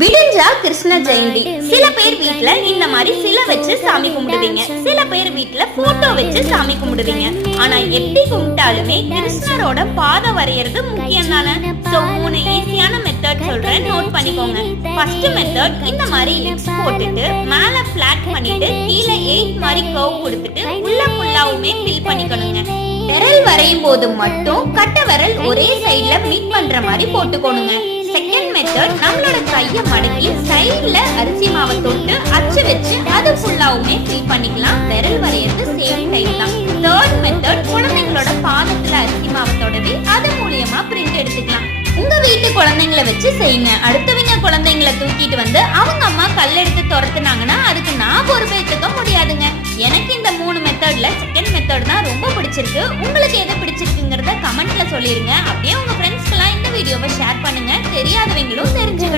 விடிஞ்சா கிருஷ்ண ஜெயந்தி. சில பேர் வீட்ல இந்த மாதிரி சிலை வச்சு சாமி கும்பிடுவீங்க, சில பேர் வீட்ல போட்டோ வச்சு சாமி கும்பிடுவீங்க. ஆனா எப்படி கும்பிட்டாலுமே கிருஷ்ணரோட பாதம் வரையறது முக்கியம் தானே. சோ 3 ஈஸியான மெத்தட் சொல்றேன், நோட் பண்ணிக்கோங்க. ஃபர்ஸ்ட் மெத்தட், இந்த மாதிரி லிப்ஸ் போட்டுட்டு மேல ஃபிளாட் பண்ணிட்டு கீழே 8 மாதிரி கர்வ் கொடுத்துட்டு உள்ள ஃபுல்லாவுமே ஃபில் பண்ணிக்கணுங்க. விரல் வரையும் போது மட்டும் கட்டை விரல் ஒரே சைடுல மீட் பண்ற மாதிரி போட்டுக்கணுங்க. செகண்ட் மெத்தட், நம்மளோட கையை மடக்கி சைடுல அரிசி மாவை தொட்டு அச்சு வச்சு அது ஃபுல்லாவுமே ஃபில் பண்ணிக்கலாம். விரல் வரையறது சேம் டைம் தான். தேர்ட் மெத்தட், குழந்தைங்களோட பாதத்துல அரிசி மாவை தொடவி அது மூலியமா பிரிண்ட் எடுத்துக்கலாம். உங்க வீட்டு குழந்தைங்களை வச்சு செய்யுங்க. அடுத்தவங்க குழந்தைங்களை தூக்கிட்டு வந்து அவங்க அம்மா கல்லெடுத்து துரத்துனாங்கன்னா அதுக்கு நான் பொறுப்பேற்றுக்க முடியாதுங்க. எனக்கு இந்த 3 மெத்தட்ல செகண்ட் மெத்தட் தான் ரொம்ப பிடிச்சிருக்கு. உங்களுக்கு எது பிடிச்சிருக்குங்கிறத கமெண்ட்ல சொல்லிருங்க. அப்படியே உங்க ஃப்ரெண்ட்ஸ்க்கெல்லாம் இந்த வீடியோவை ஷேர் பண்ணுங்க, தெரியாதவங்களும் தெரிஞ்சுக்கணும்.